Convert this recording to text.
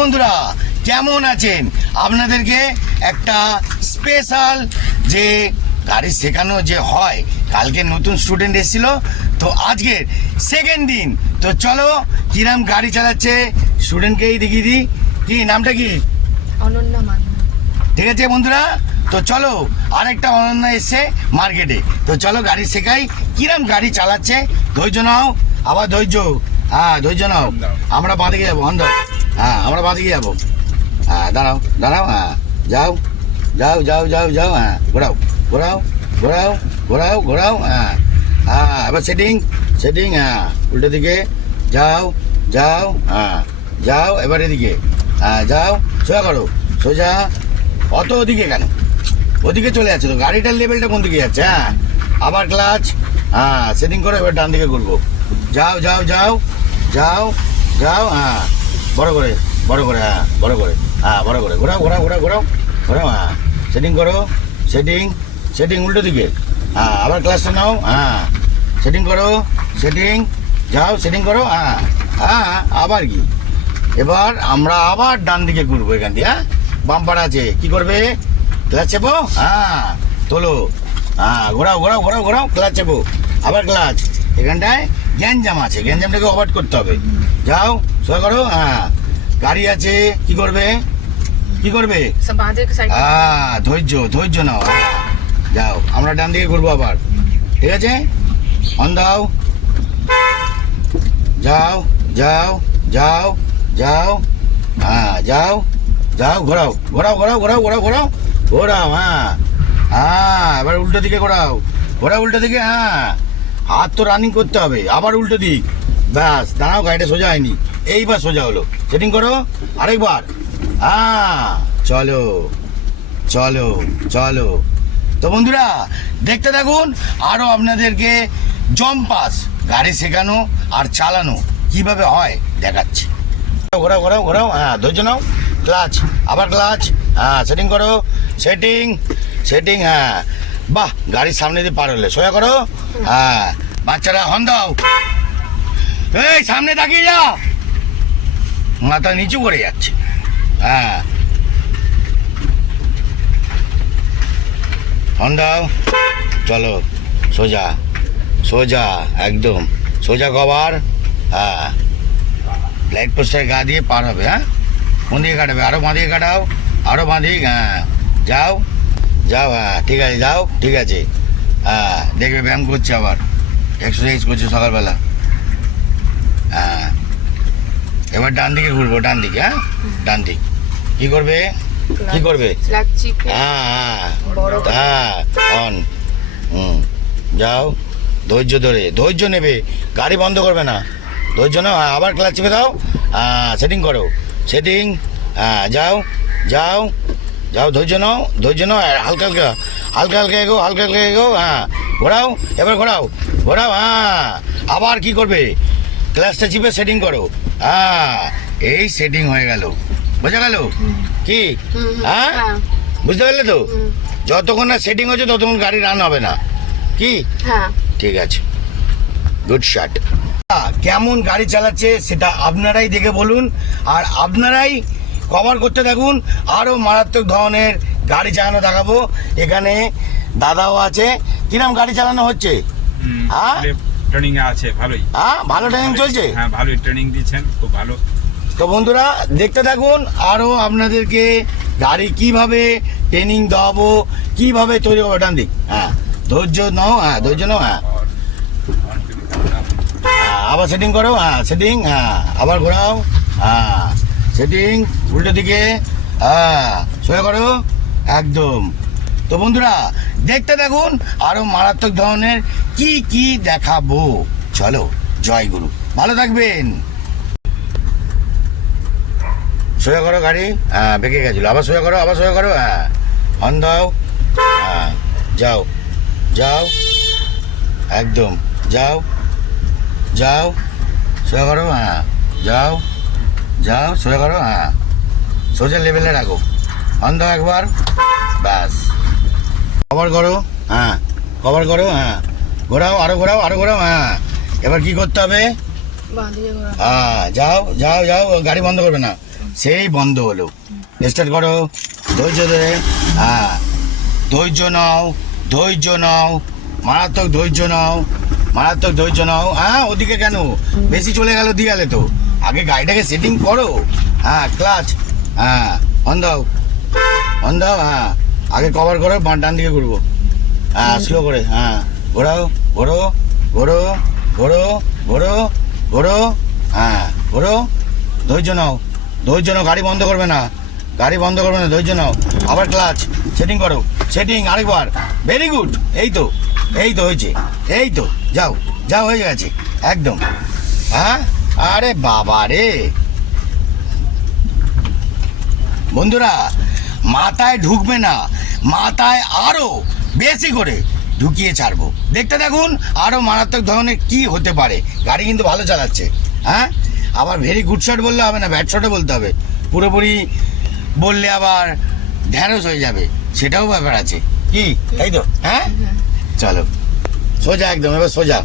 বন্ধুরা কেমন আছেন? আপনাদেরকে একটা স্পেশাল যে গাড়ি শেখানো যে হয়, কালকে নতুন স্টুডেন্ট এসেছিল, তো আজকের সেকেন্ড দিন। তো চলো কিরাম গাড়ি চালাচ্ছে স্টুডেন্টকেই দেখিয়ে দিই। কি নামটা কি? অনন্যা মান্না। ঠিক আছে বন্ধুরা, তো চলো আরেকটা অনন্যা এসছে মার্কেটে। তো চলো গাড়ি শেখাই কিরাম গাড়ি চালাচ্ছে। ধৈর্য নাও, আবার ধৈর্য, হ্যাঁ ধৈর্য নাও। আমরা বাঁদিকে যাবো, অন্ধ, হ্যাঁ আমরা বাঁদিকে যাবো। হ্যাঁ দাঁড়াও দাঁড়াও, হ্যাঁ যাও যাও যাও যাও যাও, হ্যাঁ ঘোরাও ঘোরাও ঘোরাও ঘোরাও ঘোরাও, হ্যাঁ হ্যাঁ এবার সেটিং সেটিং, হ্যাঁ উল্টো দিকে যাও যাও, হ্যাঁ যাও এবার এদিকে, হ্যাঁ যাও সোজা করো সোজা। অত ওদিকে কেন? ওদিকে চলে যাচ্ছে তো, গাড়িটার লেভেলটা কোন দিকে যাচ্ছে? হ্যাঁ আবার ক্লাচ, হ্যাঁ সেটিং করো, এবার ডান দিকে ঘুরবো। যাও যাও যাও যাও যাও, হ্যাঁ বড় করে বড় করে, হ্যাঁ বড় করে, হ্যাঁ বড় করে ঘোরাও ঘোরাও ঘোরাও ঘোরাও ঘোরাও, হ্যাঁ সেটিং করো সেটিং সেটিং উল্টো দিকে, হ্যাঁ আবার ক্লাসটা নাও, হ্যাঁ সেটিং করো সেটিং, যাও সেটিং করো, হ্যাঁ হ্যাঁ আবার কি, এবার আমরা আবার ডান দিকে ঘুরবো এখান দিয়ে। হ্যাঁ বাম্পার আছে, কি করবে? ক্লাচ চেপো, হ্যাঁ তোলো, হ্যাঁ ঘোরাও ঘোরাও ঘোরাও ঘোরাও, ক্লাচ চেপো, আবার ক্লাচ। এখানটায় গ্যাঞ্জাম আছে, গ্যাঞ্জামটাকে অ্যাভয়েড করতে হবে। যাও সোজা করো, হ্যাঁ গাড়ি আছে, কি করবে কি করবে? হ্যাঁ ধৈর্য ধৈর্য নাও, হ্যাঁ যাও আমরা ডান দিকে ঘুরবো আবার, ঠিক আছে? অন দাও, যাও যাও যাও যাও, হ্যাঁ যাও যাও ঘোরাও ঘোরাও ঘোরাও ঘোরাও ঘোরাও ঘোরাও ঘোরাও, হ্যাঁ হ্যাঁ এবার উল্টো দিকে ঘোরাও ঘোরাও উল্টো দিকে, হ্যাঁ হাত তো রানিং করতে হবে, আবার উল্টো দিক, ব্যাস দাঁড়াও গাড়িটা সোজা হয়নি, এইবার সোজা হলো, সেটিং করো আরেকবার, হ্যাঁ চলো চলো চলো। তো বন্ধুরা দেখতে থাকুন, আরও আপনাদেরকে জম্পাস গাড়ি শেখানো আর চালানো কিভাবে হয় দেখাচ্ছি। ঘোরাও ঘোরাও ঘোরাও, হ্যাঁ ধৈর্য নাও, ক্লাচ আবার ক্লাচ, হ্যাঁ সেটিং করো সেটিং সেটিং, হ্যাঁ বাহ গাড়ির সামনে দিয়ে পার হলে সোজা করো, হ্যাঁ বাচ্চারা হর্ন দাও, এই সামনে তাকিয়ে যা, মাথা নিচু করে যাচ্ছে, হ্যাঁ হর্ন দাও, চলো সোজা সোজা একদম সোজা কভার, হ্যাঁ লাইট পোস্টার গা দিয়ে পার হবে, হ্যাঁ কোন দিকে কাটাবে? আরও বাঁ দিকে কাটাও, আরও বাঁ দিক, হ্যাঁ যাও যাও, হ্যাঁ ঠিক আছে যাও, ঠিক আছে, হ্যাঁ দেখবে ব্যায়াম করছে, আবার এক্সারসাইজ করছে সকালবেলা, হ্যাঁ এবার ডান দিকে ঘুরবো, ডান দিকে, হ্যাঁ ডান দিক, কী করবে কী করবে? হ্যাঁ হ্যাঁ হ্যাঁ অন, যাও ধৈর্য ধরে, ধৈর্য নেবে, গাড়ি বন্ধ করবে না, ধৈর্য নাও, হ্যাঁ আবার ক্লাচ চেপে দাও, হ্যাঁ সেটিং করো সেটিং, হ্যাঁ যাও যাও যাও ধৈর্য নাও ধৈর্য নাও, হালকা হালকা হালকা হালকা এগো হালকা হালকা এগো, হ্যাঁ ঘোরাও এবার ঘোরাও ঘোরাও, হ্যাঁ আবার কি করবে? ক্লাচটা চিপে সেটিং করো, হ্যাঁ এই সেটিং হয়ে গেল, বোঝা গেল কি? হ্যাঁ বুঝতে পারলে তো? যতক্ষণ না সেটিং হচ্ছে ততক্ষণ গাড়ি রান হবে না, কি? ঠিক আছে, গুড শট। কেমন গাড়ি চালাচ্ছে সেটা আপনারাই দেখে বলুন, আর আপনারাই কভার করতে থাকুন, আরও মারাত্মক ধরনের গাড়ি চালানো দেখাবো। এখানে দাদাও আছে, কিরম গাড়ি চালানো হচ্ছে? হ্যাঁ ট্রেনিং আছে ভালোই, হ্যাঁ ভালো ট্রেনিং চলছে, হ্যাঁ ভালোই ট্রেনিং দিচ্ছেন, খুব ভালো। তো বন্ধুরা দেখতে থাকুন, আরও আপনাদেরকে গাড়ি কিভাবে ট্রেনিং দেওয়াবো, কিভাবে তৈরি করবো, ডান দিক, হ্যাঁ ধৈর্য নাও, হ্যাঁ ধৈর্য নাও, হ্যাঁ আবার সেটিং করো, হ্যাঁ সেটিং, হ্যাঁ আবার ঘোরাও, হ্যাঁ সেটিং উল্টো দিকে, হ্যাঁ সোজা করো একদম। তো বন্ধুরা দেখতে থাকুন, আরও মারাত্মক ধরনের কি কি দেখাবো, চলো জয় গুরু, ভালো থাকবেন। সোজা করো গাড়ি, হ্যাঁ বেঁকে গেছিলো, আবার সোজা করো আবার সোজা করো, হ্যাঁ হর্ন দাও, হ্যাঁ যাও যাও একদম যাও যাও সোজা করো, হ্যাঁ যাও যাও সোজা করো, হ্যাঁ সোজা লেভেলে রাখো, হর্ন দাও একবার, ব্যাস কভার করো, হ্যাঁ কভার করো, হ্যাঁ ঘোরাও আরো ঘোরাও আরো ঘোরাও, হ্যাঁ এবার কি করতে হবে? হ্যাঁ যাও যাও যাও, গাড়ি বন্ধ করবে না, সেই বন্ধ হলো। স্টার্ট করো, ধৈর্য ধরে। হ্যাঁ, ধৈর্য নাও, ধৈর্য নাও, মারাত্মক ধৈর্য নাও, মারাত্মক ধৈর্য নাও। হ্যাঁ, ওদিকে কেন বেশি চলে গেল দিয়ালে তো, আগে গাড়িটাকে সেটিং করো। হ্যাঁ, ক্লাচ, হ্যাঁ অন দাও, অন দাও। হ্যাঁ, আগে কভার করো, ডান দিকে ঘুরবো। হ্যাঁ, স্লো করে। হ্যাঁ, ঘোরাও, ঘোরো, ঘোরো, ঘোরো, ঘোরো, ঘোরো। হ্যাঁ, ঘোরো, ধৈর্য নাও, ধৈর্য নাও, গাড়ি বন্ধ করবে না, গাড়ি বন্ধ করবে না, ধৈর্য নাও। আবার ক্লাচ সেটিং করো, সেটিং আরেকবার। ভেরি গুড, এই তো, এই তো হয়েছে, এই তো, যাও যাও, হয়ে গেছে একদম। হ্যাঁ, আরে বাবা রে বন্ধুরা, মাথায় ঢুকবে না, মাথায় আরো বেশি করে ঢুকিয়ে ছাড়বো। দেখতে থাকুন আরো মারাত্মক ধরনের কি হতে পারে। গাড়ি কিন্তু ভালো চালাচ্ছে। হ্যাঁ, আবার ভেরি গুড শট বললে হবে না, ব্যাড শটও বলতে হবে। পুরোপুরি বললে আবার ঢ্যাঁড়স হয়ে যাবে, সেটাও ব্যাপার আছে। কি তাই তো? হ্যাঁ, চলো সোজা একদম, এবার সোজা।